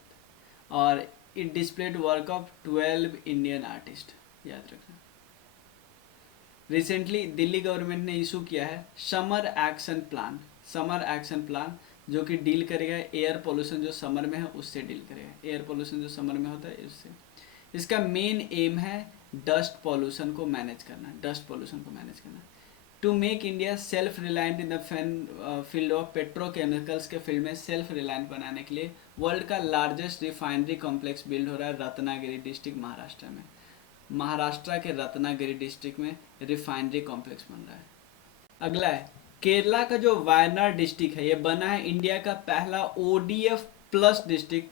और it displayed work of 12 Indian artist, याद रखना। रिसेंटली दिल्ली गवर्नमेंट ने इशू किया है समर एक्शन प्लान, जो कि डील करेगा एयर पोल्यूशन जो समर में है उससे डील करेगा, एयर पोल्यूशन जो समर में होता है उससे। इसका मेन एम है डस्ट पोल्यूशन को मैनेज करना, to make India self reliant in the field of petrochemicals के फील्ड में सेल्फ रिलायंट बनाने के लिए वर्ल्ड का लार्जेस्ट रिफाइनरी कॉम्प्लेक्स बिल्ड हो रहा है रत्नागिरी डिस्ट्रिक्ट महाराष्ट्र में। महाराष्ट्र के रत्नागिरी डिस्ट्रिक्ट में रिफाइनरी कॉम्प्लेक्स बन रहा है। अगला है केरला का जो वायनाड डिस्ट्रिक्ट है, ये बना है इंडिया का पहला ODF प्लस डिस्ट्रिक्ट,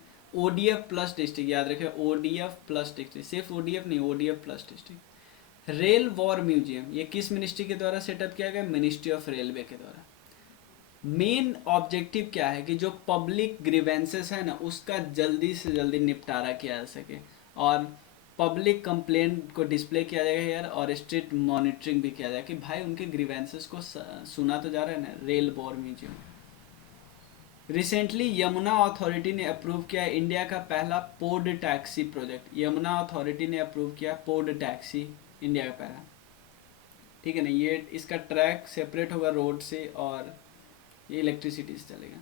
याद रखें ODF प्लस डिस्ट्रिक्ट, सिर्फ ODF नहीं, ODF plus district. Rail war museum ये किस मिनिस्ट्री के द्वारा सेटअप किया गया? मिनिस्ट्री ऑफ रेलवे के द्वारा। मेन ऑब्जेक्टिव क्या है कि जो पब्लिक ग्रीवेंसेस है ना, उसका जल्दी से जल्दी निपटारा किया जा सके, और पब्लिक कंप्लेंट को डिस्प्ले किया जाएगा यार, और स्ट्रिक्ट मॉनिटरिंग भी किया जाएगा कि भाई उनके ग्रीवेंसेस को सुना तो जा रहा है ना। Rail war museum. Recently Yamuna authority ने अप्रूव किया इंडिया का पहला पोड टैक्सी प्रोजेक्ट। यमुना अथॉरिटी ने अप्रूव किया पोड टैक्सी, इंडिया का पहला, ठीक है ना। ये इसका ट्रैक सेपरेट होगा रोड से, और ये इलेक्ट्रिसिटी से चलेगा।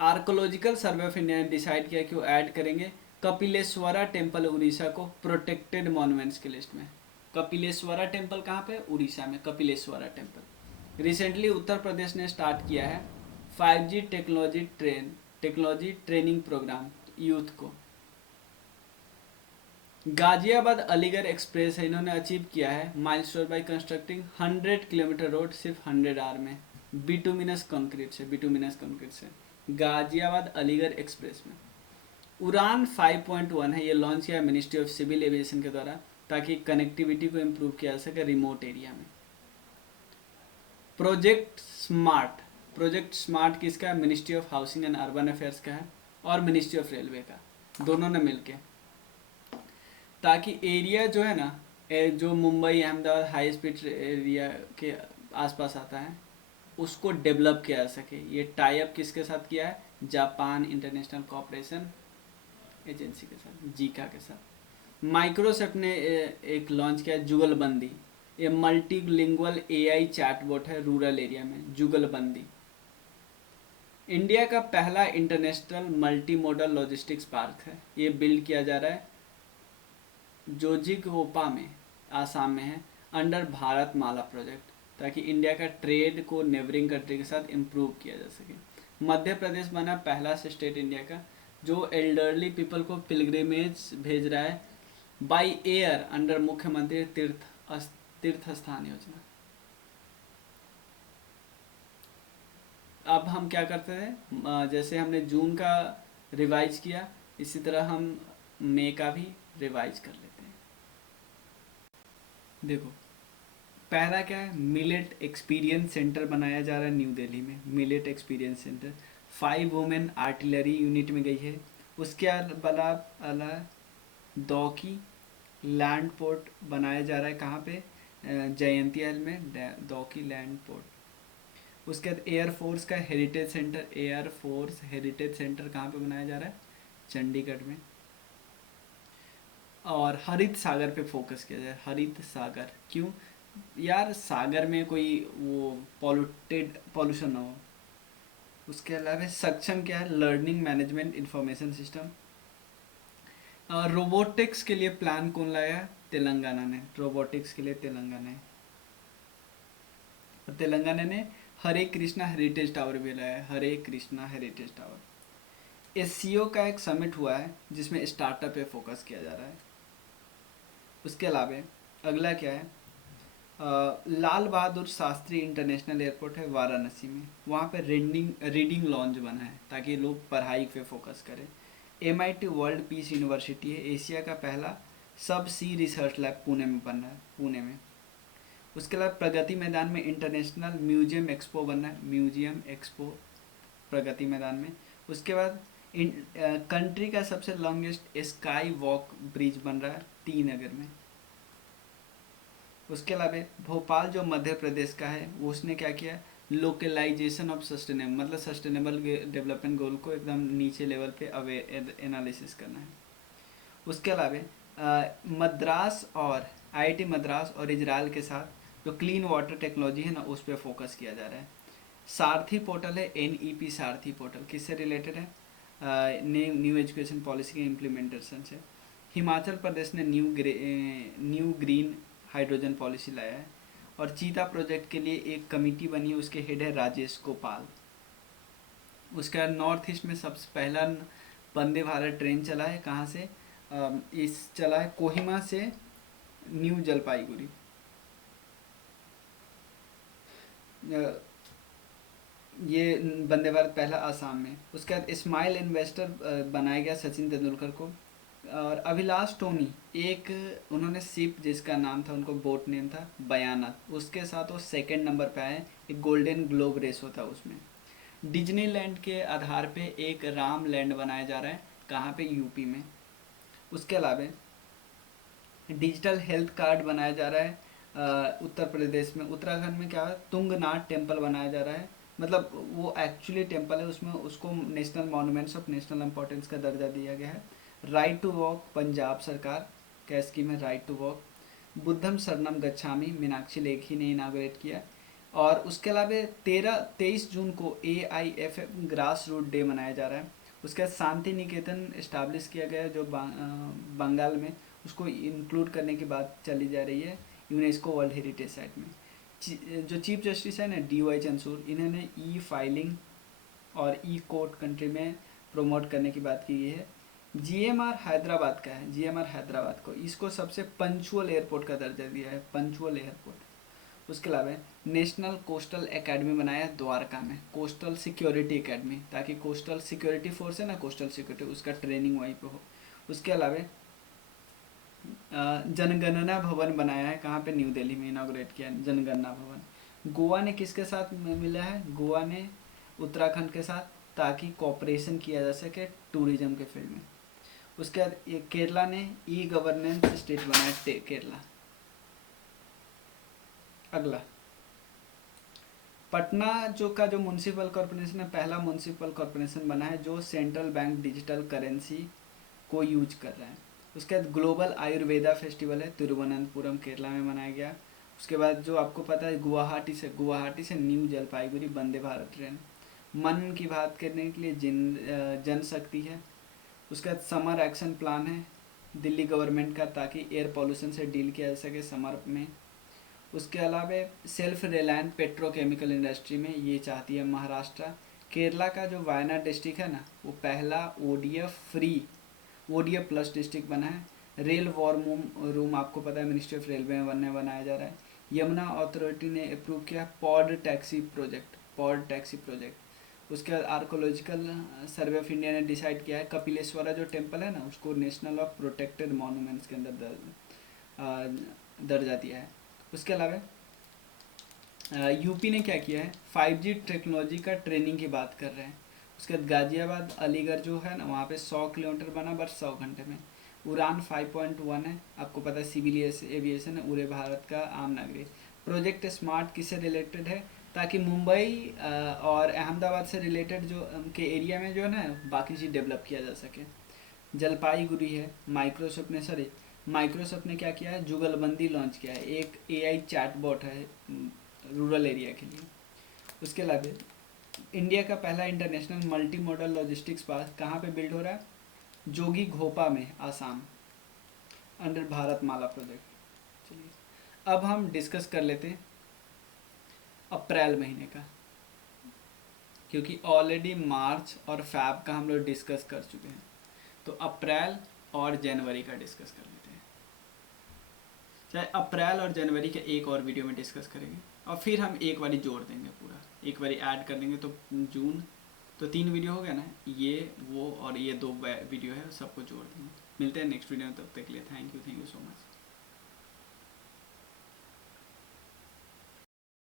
आर्कोलॉजिकल सर्वे ऑफ इंडिया ने डिसाइड किया कि वो ऐड करेंगे कपिलेश्वरा टेम्पल उड़ीसा को प्रोटेक्टेड मॉन्यूमेंट्स की लिस्ट में। कपिलेश्वरा टेम्पल कहाँ पे? उड़ीसा में कपिलेश्वरा टेम्पल। रिसेंटली उत्तर प्रदेश ने स्टार्ट किया है 5G technology training programme youth को। गाजियाबाद अलीगढ़ एक्सप्रेस है, इन्होंने अचीव किया है milestone by constructing 100 kilometre road सिर्फ 100 आवर में, बिटुमिनस कंक्रीट से। गाजियाबाद अलीगढ़ एक्सप्रेस में उड़ान 5.1 है, ये लॉन्च किया मिनिस्ट्री ऑफ सिविल एविएशन के द्वारा, ताकि कनेक्टिविटी को इम्प्रूव किया जा सके रिमोट एरिया में। प्रोजेक्ट स्मार्ट, प्रोजेक्ट स्मार्ट किसका है? Ministry of housing and urban affairs का है और मिनिस्ट्री ऑफ रेलवे का, दोनों ने मिलके, ताकि एरिया जो है ना, जो Mumbai Ahmedabad high speed area के आसपास आता है, उसको डेवलप किया जा सके। ये टाई अप किसके साथ किया है? जापान इंटरनेशनल कोऑपरेशन एजेंसी के साथ, जीका के साथ। माइक्रोसॉफ्ट ने एक लॉन्च किया जुगलबंदी, ये मल्टीलिंगुअल एआई चैटबॉट है रूरल एरिया में, जुगलबंदी। इंडिया का पहला international multi modal logistics park है, ये बिल्ड किया जा रहा है जोजिगोपा में, आसाम में है, अंडर भारत माला प्रोजेक्ट, ताकि इंडिया का ट्रेड को नेबरिंग कंट्री के साथ इम्प्रूव किया जा सके। मध्य प्रदेश बना पहला स्टेट इंडिया का जो एल्डरली पीपल को पिलग्रिमेज भेज रहा है बाय एयर अंडर मुख्यमंत्री तीर्थ स्थान योजना। अब हम क्या करते हैं, जैसे हमने जून का रिवाइज किया, इसी तरह हम मई का भी रिवाइज कर लेते हैं। देखो, पहला क्या है? मिलेट एक्सपीरियंस सेंटर बनाया जा रहा है न्यू दिल्ली में, millet experience centre. 5 women artillery unit में गई है। उसके अलावा दौकी लैंड पोर्ट बनाया जा रहा है, कहाँ पे? जयंतियाल में दौकी लैंड पोर्ट। उसके बाद एयरफोर्स का heritage centre, air force heritage centre कहाँ पे बनाया जा रहा है? चंडीगढ़ में। और हरित सागर पे फोकस किया जाए, हरित सागर। क्यों यार? सागर में कोई वो पॉल्यूशन ना हो। उसके अलावा सक्षम क्या है? Learning management information system. Robotics के लिए प्लान कौन लाया? तेलंगाना ने, रोबोटिक्स के लिए तेलंगाना है। और तेलंगाना ने हरे कृष्णा हेरिटेज टावर भी लाया है, हरे कृष्णा हेरिटेज टावर। एससीओ का एक समिट हुआ है जिसमें स्टार्टअप पे फोकस किया जा रहा है। उसके अलावा अगला क्या है? लाल बहादुर शास्त्री इंटरनेशनल एयरपोर्ट है वाराणसी में, वहाँ पे रीडिंग लॉन्च बना है ताकि लोग पढ़ाई पे फोकस करें। MIT वर्ल्ड पीस यूनिवर्सिटी है, एशिया का पहला सब सी रिसर्च लैब पुणे में बन रहा है, पुणे में। उसके अलावा प्रगति मैदान में इंटरनेशनल म्यूजियम एक्सपो बन रहा है, म्यूजियम एक्सपो प्रगति मैदान में। उसके बाद कंट्री का सबसे लॉन्गेस्ट स्काई वॉक ब्रिज बन रहा है टी नगर में। उसके अलावा भोपाल जो मध्य प्रदेश का है, वो उसने क्या किया? लोकलाइजेशन ऑफ सस्टेनेबल, मतलब सस्टेनेबल डेवलपमेंट गोल को एकदम नीचे लेवल पे एनालिसिस करना है। उसके अलावा मद्रास और IIT मद्रास और इजराइल के साथ जो क्लीन वाटर टेक्नोलॉजी है ना, उस पर फोकस किया जा रहा है। सारथी पोर्टल है, NEP सारथी पोर्टल, किससे रिलेटेड है? न्यू एजुकेशन पॉलिसी के इम्प्लीमेंटेशन से। हिमाचल प्रदेश ने न्यू ग्रीन हाइड्रोजन पॉलिसी लाया है। और चीता प्रोजेक्ट के लिए एक कमेटी बनी है, उसके हेड है राजेश गोपाल। उसका नॉर्थ ईस्ट में सबसे पहला वंदे भारत ट्रेन चला है, कहाँ से? इस चला है कोहिमा से न्यू जलपाईगुड़ी। ये वंदे भारत पहला आसाम में। उसके बाद स्माइल इन्वेस्टर बनाया गया सचिन तेंदुलकर को। और अभिलाष टोनी, एक उन्होंने शिप जिसका नाम था, उनको बोट नेम था बयानत, उसके साथ वो सेकंड नंबर पे आए। एक गोल्डन ग्लोब रेस होता है उसमें। डिज्नीलैंड के आधार पे एक राम लैंड बनाया जा रहा है, कहाँ पे? यूपी में। उसके अलावा डिजिटल हेल्थ कार्ड बनाया जा रहा है उत्तर प्रदेश में। उत्तराखंड में क्या है? तुंगनाथ टेम्पल बनाया जा रहा है, मतलब वो एक्चुअली टेम्पल है, उसमें उसको national monuments of national importance का दर्जा दिया गया है। राइट टू वॉक पंजाब सरकार का स्कीम है, राइट टू वॉक। बुद्धम शरणम गच्छामी मीनाक्षी लेखी ने इनाग्रेट किया। और उसके अलावा 23 जून को AIFF ग्रास रूट डे मनाया जा रहा है। उसके बाद शांति निकेतन इस्टाब्लिश किया गया है जो बंगाल में, उसको इंक्लूड करने की बात चली जा रही है यूनेस्को वर्ल्ड हेरिटेज साइट में। जो चीफ जस्टिस है ना, DY चंद्रचूड़, इन्होंने फाइलिंग और कोर्ट कंट्री में प्रमोट करने की बात की है। GMR हैदराबाद का है, GMR हैदराबाद को, इसको सबसे पंचुअल एयरपोर्ट का दर्जा दिया है, पंचुअल एयरपोर्ट। उसके अलावा नेशनल कोस्टल एकेडमी बनाया है द्वारका में, कोस्टल सिक्योरिटी एकेडमी, ताकि कोस्टल सिक्योरिटी फोर्स है ना, कोस्टल सिक्योरिटी, उसका ट्रेनिंग वहीं पे हो। उसके अलावा जनगणना भवन बनाया है, कहाँ पे, न्यू दिल्ली में इनाग्रेट किया है जनगणना भवन। गोवा ने किसके साथ मिला है, गोवा ने उत्तराखंड के साथ, ताकि कॉपरेशन किया जा सके टूरिज्म के फील्ड में। उसके बाद केरला ने ई गवर्नेंस स्टेट बनाया केरला। अगला पटना जो म्यूनसिपल कॉरपोरेशन है, पहला म्यूनसिपल कॉरपोरेशन बना है जो सेंट्रल बैंक डिजिटल करेंसी को यूज कर रहा है। उसके बाद ग्लोबल आयुर्वेदा फेस्टिवल है तिरुवनंतपुरम केरला में मनाया गया। उसके बाद जो आपको पता है गुवाहाटी से न्यू जलपाईगुड़ी वंदे भारत ट्रेन। मन की बात करने के लिए जनशक्ति है। उसके बाद समर एक्शन प्लान है दिल्ली गवर्नमेंट का, ताकि एयर पॉल्यूशन से डील किया जा सके समर में। उसके अलावा सेल्फ रिलायंट पेट्रोकेमिकल इंडस्ट्री में ये चाहती है महाराष्ट्र। केरला का जो वायनाड डिस्ट्रिक्ट है ना, वो पहला ओडीएफ प्लस डिस्ट्रिक्ट बना है। रेल वॉर रूम आपको पता है मिनिस्ट्री ऑफ रेलवे में बनाया जा रहा है। यमुना अथॉरिटी ने अप्रूव किया पॉड टैक्सी प्रोजेक्ट। उसके बाद आर्कोलॉजिकल सर्वे ऑफ इंडिया ने डिसाइड किया है कपिलेश्वरा जो टेम्पल है ना, उसको नेशनल ऑफ प्रोटेक्टेड मॉन्यूमेंट्स के अंदर दर्जा दिया है। उसके अलावा यूपी ने क्या किया है, 5G टेक्नोलॉजी का ट्रेनिंग की बात कर रहे हैं। उसके बाद गाजियाबाद अलीगढ़ जो है ना, वहाँ पे 100 किलोमीटर बना बस 100 घंटे में। उड़ान 5.1 है, आपको पता है सिविल एविएशन है, पूरे भारत का आम नागरिक। प्रोजेक्ट स्मार्ट किससे रिलेटेड है, ताकि मुंबई और अहमदाबाद से रिलेटेड जो के एरिया में जो है ना बाकी चीज़ डेवलप किया जा सके। जलपाईगुड़ी है, माइक्रोसॉफ्ट ने क्या किया है, जुगलबंदी लॉन्च किया है, एक AI चैटबॉट है रूरल एरिया के लिए। उसके अलावा इंडिया का पहला international multi modal logistics park कहाँ पे बिल्ड हो रहा है, जोगी घोपा में, आसाम, अंडर भारत माला प्रोजेक्ट। चलिए अब हम डिस्कस कर लेते हैं अप्रैल महीने का, क्योंकि ऑलरेडी मार्च और फैब का हम लोग डिस्कस कर चुके हैं, तो अप्रैल और जनवरी का डिस्कस कर लेते हैं। चाहे अप्रैल और जनवरी के एक और वीडियो में डिस्कस करेंगे, और फिर हम एक बारी जोड़ देंगे, पूरा एक बारी ऐड कर देंगे, तो जून, तो 3 वीडियो हो गया ना, ये वो और ये 2 वीडियो है, सबको जोड़ देंगे। मिलते हैं नेक्स्ट वीडियो में, तब तक के लिए थैंक यू सो मच।